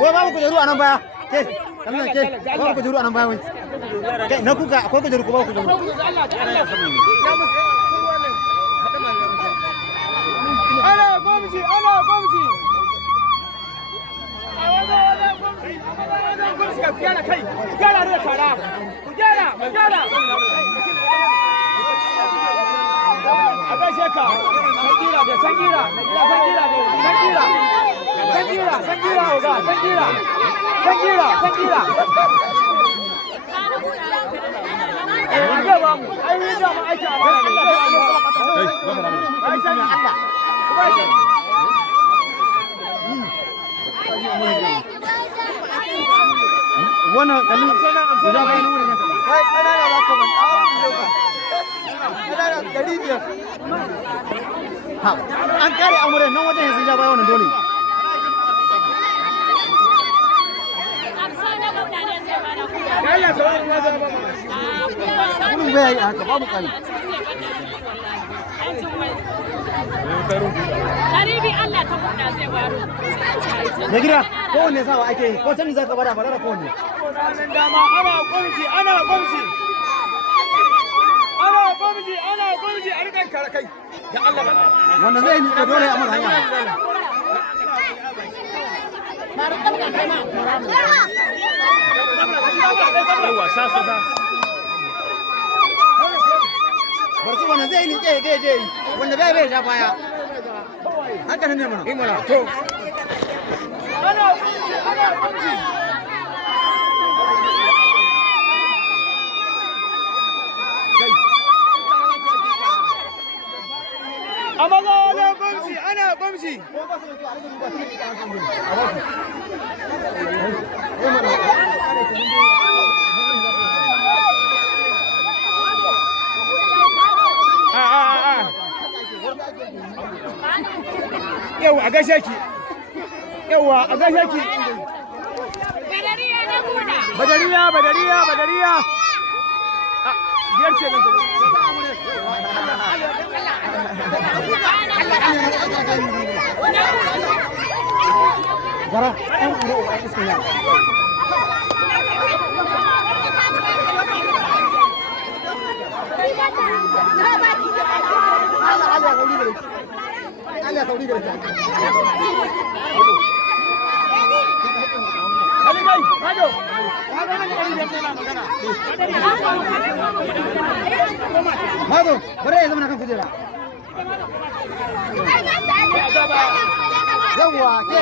Wai babu kujeru a nan baya. Ke, Allah ke, babu kujeru a nan baya wai. Ke, na kuka akwai kujeru ko babu kujeru? Ana gwamnati, ana gwamnati. Ku gyara kai, ku gyara da tara. Ku gyara, ku gyara. A gaishe ka, sangira da sangira, sangira da sangira. Sangira, sangira, oga, sangira. Sangira, sangira. A gaba mu, ai yi da mu aiki a kan ai sani Allah. Kuma sani. Wannan kalli Sana amsana kai nuri ne. kai kana da zaka ban kana da 500 ha an kare amurai nan wajen sun ja baya wannan dole Allah ta wani ma zama ba. kun bai yi haka babu kani Garibi Allah ta buɗa zai baro. da gida kowanne sawa ake yi ko canji zaka bada bada kowanne Ranar dama ana gwamnati, ana gwamnati. Ana gwamnati, ana gwamnati a rikan kare kai. Da Allah ba. wanda zai ni dole a mara hanya barci wanda zai ni je wanda bai ja baya haka ne mana Imana to. Ana gwamnati, ana gwamnati. Amma ga ana gwamnati, ana gwamnati. Yau a gaishe ki. Yawa a gaishe ki. Badariya na buɗa. Badariya, badariya, badariya. Biyar ce nan bara an kuro a iska ya Allah sauri gare ta Ali kai, Majo. Ka ga nan kai yana magana. Mazo, bare ya zama kan kujera. Yawwa, ke.